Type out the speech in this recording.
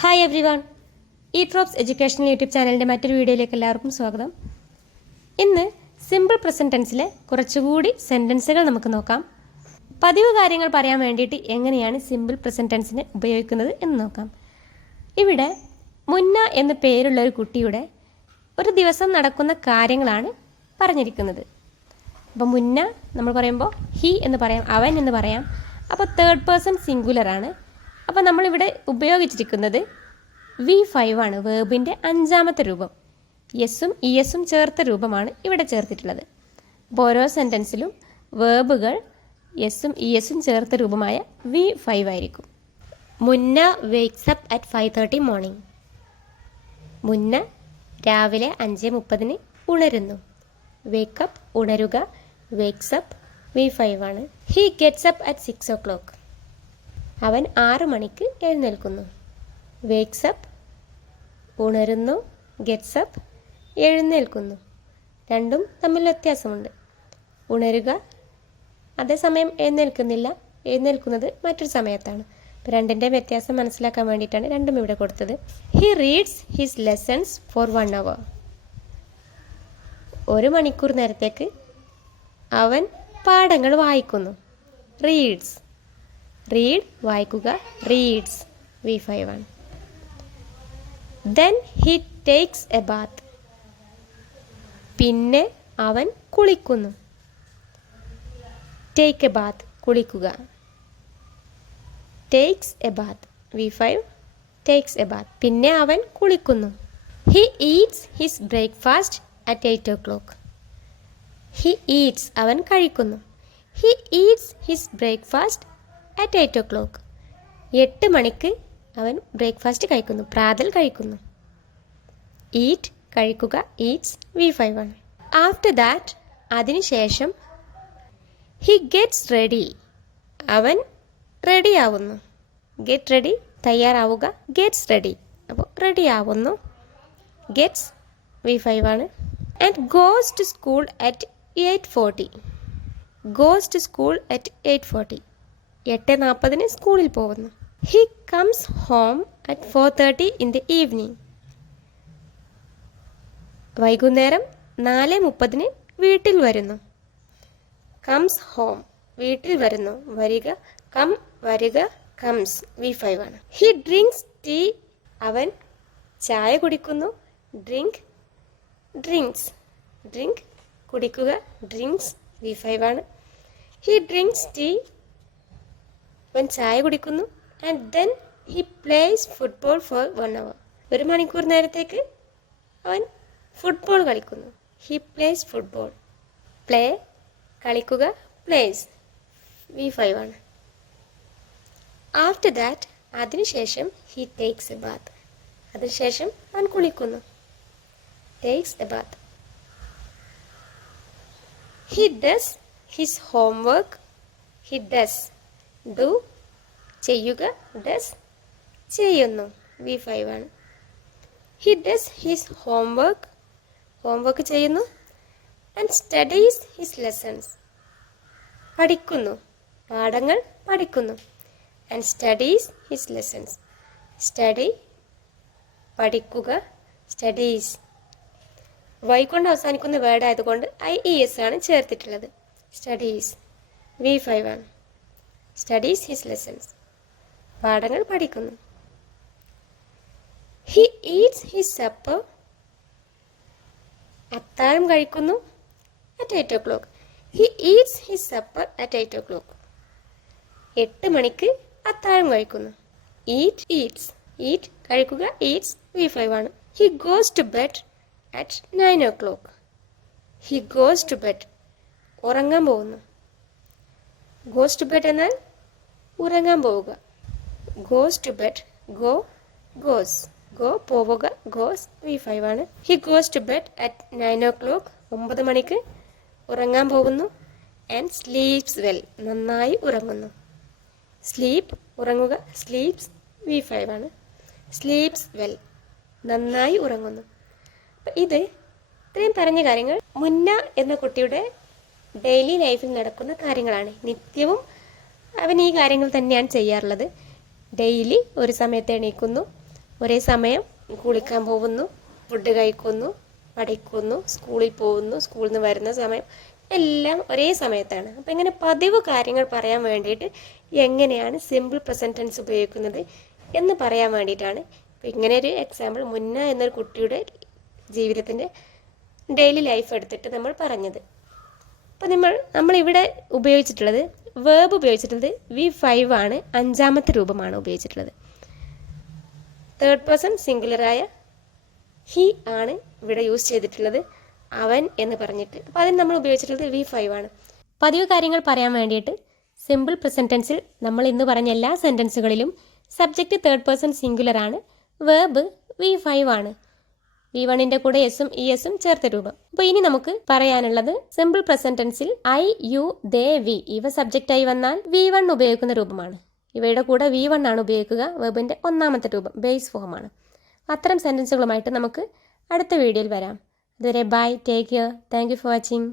Hi every one, ഈ drops educational YouTube ചാനലിൻ്റെ മറ്റൊരു വീഡിയോയിലേക്ക് എല്ലാവർക്കും സ്വാഗതം. ഇന്ന് സിമ്പിൾ പ്രസൻറ്റ് ടെൻസിലെ കുറച്ചുകൂടി സെൻറ്റൻസുകൾ നമുക്ക് നോക്കാം. പതിവ് കാര്യങ്ങൾ പറയാൻ വേണ്ടിയിട്ട് എങ്ങനെയാണ് സിമ്പിൾ പ്രസൻറ്റ് ടെൻസിനെ ഉപയോഗിക്കുന്നത് എന്ന് നോക്കാം. ഇവിടെ മുന്ന എന്ന പേരുള്ള ഒരു കുട്ടിയുടെ ഒരു ദിവസം നടക്കുന്ന കാര്യങ്ങളാണ് പറഞ്ഞിരിക്കുന്നത്. അപ്പോൾ മുന്ന നമ്മൾ പറയുമ്പോൾ ഹി എന്ന് പറയാം, അവൻ എന്ന് പറയാം. അപ്പോൾ തേർഡ് പേഴ്സൺ സിംഗുലറാണ്. അപ്പോൾ നമ്മളിവിടെ ഉപയോഗിച്ചിരിക്കുന്നത് V5 ആണ്. വേർബിൻ്റെ 5ാമത്തെ രൂപം. യെസ്സും ഇയസും ചേർത്ത രൂപമാണ് ഇവിടെ ചേർത്തിട്ടുള്ളത്. അപ്പോൾ ഓരോ സെൻറ്റൻസിലും വേർബുകൾ യെസ്സും ഇയസും ചേർത്ത രൂപമായ V5 ആയിരിക്കും. മുന്ന വേക്സ് അപ്പ് അറ്റ് 5:30 മോർണിംഗ്. മുന്ന രാവിലെ 5:30 ഉണരുന്നു. വേക്കപ്പ് ഉണരുക, വേക്സ് അപ്പ് V5 ആണ്. He gets up at 6 o'clock. അവൻ 6 മണിക്ക് എഴുന്നേൽക്കുന്നു. വേക്സ് അപ്പ് ഉണരുന്നു, ഗെറ്റ്സ് അപ്പ് എഴുന്നേൽക്കുന്നു. രണ്ടും തമ്മിൽ വ്യത്യാസമുണ്ട്. ഉണരുക അതേസമയം എഴുന്നേൽക്കുന്നില്ല, എഴുന്നേൽക്കുന്നത് മറ്റൊരു സമയത്താണ്. അപ്പോൾ രണ്ടിൻ്റെ വ്യത്യാസം മനസ്സിലാക്കാൻ വേണ്ടിയിട്ടാണ് രണ്ടും ഇവിടെ കൊടുത്തത്. He reads his lessons four 1 hour. 1 മണിക്കൂർ നേരത്തേക്ക് അവൻ പാഠങ്ങൾ വായിക്കുന്നു. റീഡ്സ്, റീഡ് വായിക്കുക, റീഡ്സ് V5 ആണ്. Then he takes a bath. പിന്നെ അവൻ കുളിക്കുന്നു. ടേക്ക് എ ബാത്ത് കുളിക്കുക. Takes a bath V5, takes a bath. പിന്നെ അവൻ കുളിക്കുന്നു. He eats his breakfast at 8 o'clock. He eats അവൻ കഴിക്കുന്നു. He eats his breakfast at 8 o'clock. 8 മണിക്ക് അവൻ ബ്രേക്ക്ഫാസ്റ്റ് കഴിക്കുന്നു, പ്രാതൽ കഴിക്കുന്നു. ഈറ്റ് കഴിക്കുക, ഈറ്റ്സ് V5 ആണ്. ആഫ്റ്റർ ദാറ്റ് അതിനുശേഷം ഹി ഗെറ്റ്സ് റെഡി. അവൻ റെഡി ആവുന്നു. ഗെറ്റ് റെഡി തയ്യാറാവുക, ഗെറ്റ്സ് റെഡി. അപ്പോൾ റെഡി ആവുന്നു, ഗെറ്റ്സ് V5 ആണ്. And goes to school at 8:40. Goes to school at 8:40. 8:40 സ്കൂളിൽ പോകുന്നു. He comes home at 4:30 in the evening. വൈകുന്നേരം 4:30 വീട്ടിൽ വരുന്നു. കംസ് ഹോം വീട്ടിൽ വരുന്നു, വരിക, കം വരിക, കംസ് V5 ആണ്. He drinks tea. അവൻ ചായ കുടിക്കുന്നു. ഡ്രിങ്ക് ഡ്രിങ്ക്സ്, ഡ്രിങ്ക് കുടിക്കുക, ഡ്രിങ്ക്സ് V5 ആണ്. He drinks tea. അവൻ ചായ കുടിക്കുന്നു. And then he plays football for 1 hour. 1 മണിക്കൂർ നേരത്തേക്ക് അവൻ ഫുട്ബോൾ കളിക്കുന്നു. He plays football. പ്ലേ കളിക്കുക, പ്ലേസ് V5 ആണ്. ആഫ്റ്റർ ദാറ്റ് അതിനുശേഷം ഹി ടേക്സ് എ ബാത്ത്. അതിനുശേഷം അവൻ കുളിക്കുന്നു. Takes a bath. He does his homework. He does do ചെയ്യുക, ഡസ് ചെയ്യുന്നു V5 ആണ്. He does his homework, homework ചെയ്യുന്നു. And studies his lessons. പഠിക്കുന്നു, പാഠങ്ങൾ പഠിക്കുന്നു. And studies his lessons. Study പഠിക്കുക, സ്റ്റഡീസ്. വൈ കൊണ്ട് അവസാനിക്കുന്ന വേർഡ് ആയതുകൊണ്ട് IES ആണ് ചേർത്തിട്ടുള്ളത്. സ്റ്റഡീസ് V5 ആണ്. സ്റ്റഡീസ് ഹിസ് ലെസൺസ്, പാഠങ്ങൾ പഠിക്കുന്നു. He eats his supper. അത്താഴം കഴിക്കുന്നു at 8 o'clock. He eats his supper at 8 o'clock. 8 മണിക്ക് അത്താഴം കഴിക്കുന്നു. ഈറ്റ് ഈറ്റ്സ്, ഈറ്റ് കഴിക്കുക, ഈറ്റ്സ് V5 ആണ്. He goes to bed at 9 o'clock. He goes to bed ഉറങ്ങാൻ പോകുന്നു. ഗോസ് ടു ബെഡ് എന്നാൽ ഉറങ്ങാൻ പോവുക. Goes to bed, go goes, go പോവുക, ഗോസ് V5 ആണ്. He goes to bed at 9 o'clock. 9 മണിക്ക് ഉറങ്ങാൻ പോകുന്നു. ആൻഡ് സ്ലീപ്സ് വെൽ, നന്നായി ഉറങ്ങുന്നു. സ്ലീപ്പ് ഉറങ്ങുക, സ്ലീപ്സ് V5 ആണ്. സ്ലീപ്സ് വെൽ നന്നായി ഉറങ്ങുന്നു. അപ്പം ഇത് ഇത്രയും പറഞ്ഞ കാര്യങ്ങൾ മുന്ന എന്ന കുട്ടിയുടെ ഡെയിലി ലൈഫിൽ നടക്കുന്ന കാര്യങ്ങളാണ്. നിത്യവും അവൻ ഈ കാര്യങ്ങൾ തന്നെയാണ് ചെയ്യാറുള്ളത്. ഡെയിലി ഒരു സമയത്ത് എണീക്കുന്നു, ഒരേ സമയം കുളിക്കാൻ പോകുന്നു, ഫുഡ് കഴിക്കുന്നു, പഠിക്കുന്നു, സ്കൂളിൽ പോകുന്നു, സ്കൂളിൽ നിന്ന് വരുന്ന സമയം എല്ലാം ഒരേ സമയത്താണ്. അപ്പോൾ ഇങ്ങനെ പതിവ് കാര്യങ്ങൾ പറയാൻ വേണ്ടിയിട്ട് എങ്ങനെയാണ് സിമ്പിൾ പ്രസൻറ്റ് ടെൻസ് ഉപയോഗിക്കുന്നത് എന്ന് പറയാൻ വേണ്ടിയിട്ടാണ് അപ്പോൾ ഇങ്ങനെ ഒരു എക്സാമ്പിൾ മുന്ന എന്നൊരു കുട്ടിയുടെ ജീവിതത്തിൻ്റെ ഡെയിലി ലൈഫ് എടുത്തിട്ട് നമ്മൾ പറഞ്ഞത്. അപ്പോൾ നമ്മളിവിടെ ഉപയോഗിച്ചിട്ടുള്ളത് വേർബ് ഉപയോഗിച്ചിട്ടുള്ളത് V5 ആണ്, 5ാമത്തെ രൂപമാണ് ഉപയോഗിച്ചിട്ടുള്ളത്. തേർഡ് പേഴ്സൺ സിംഗുലറായ ഹി ആണ് ഇവിടെ യൂസ് ചെയ്തിട്ടുള്ളത്, അവൻ എന്ന് പറഞ്ഞിട്ട്. അപ്പോൾ അതിന് നമ്മൾ ഉപയോഗിച്ചിട്ടുള്ളത് V5 ആണ്. പതിവ് കാര്യങ്ങൾ പറയാൻ വേണ്ടിയിട്ട് സിമ്പിൾ പ്രസൻറ്റ് ടെൻസിൽ നമ്മൾ ഇന്ന് പറഞ്ഞ എല്ലാ സെൻറ്റൻസുകളിലും സബ്ജക്റ്റ് തേർഡ് പേഴ്സൺ സിംഗുലർ ആണ്, വേർബ് V5 ആണ്. V1ൻ്റെ കൂടെ എസും ഇഎസും ചേർത്ത രൂപം. അപ്പോൾ ഇനി നമുക്ക് പറയാനുള്ളത് സിമ്പിൾ പ്രസൻറ്റ് ടെൻസിൽ ഐ, യു, ദേ, വി ഇവ സബ്ജക്റ്റായി വന്നാൽ V1 ഉപയോഗിക്കുന്ന രൂപമാണ്. ഇവയുടെ കൂടെ V1 ആണ് ഉപയോഗിക്കുക. വെർബിൻ്റെ 1ാമത്തെ രൂപം ബേസ് ഫോമാണ്. അത്തരം സെൻറ്റൻസുകളുമായിട്ട് നമുക്ക് അടുത്ത വീഡിയോയിൽ വരാം. അതുവരെ bye, take care, thank you for watching.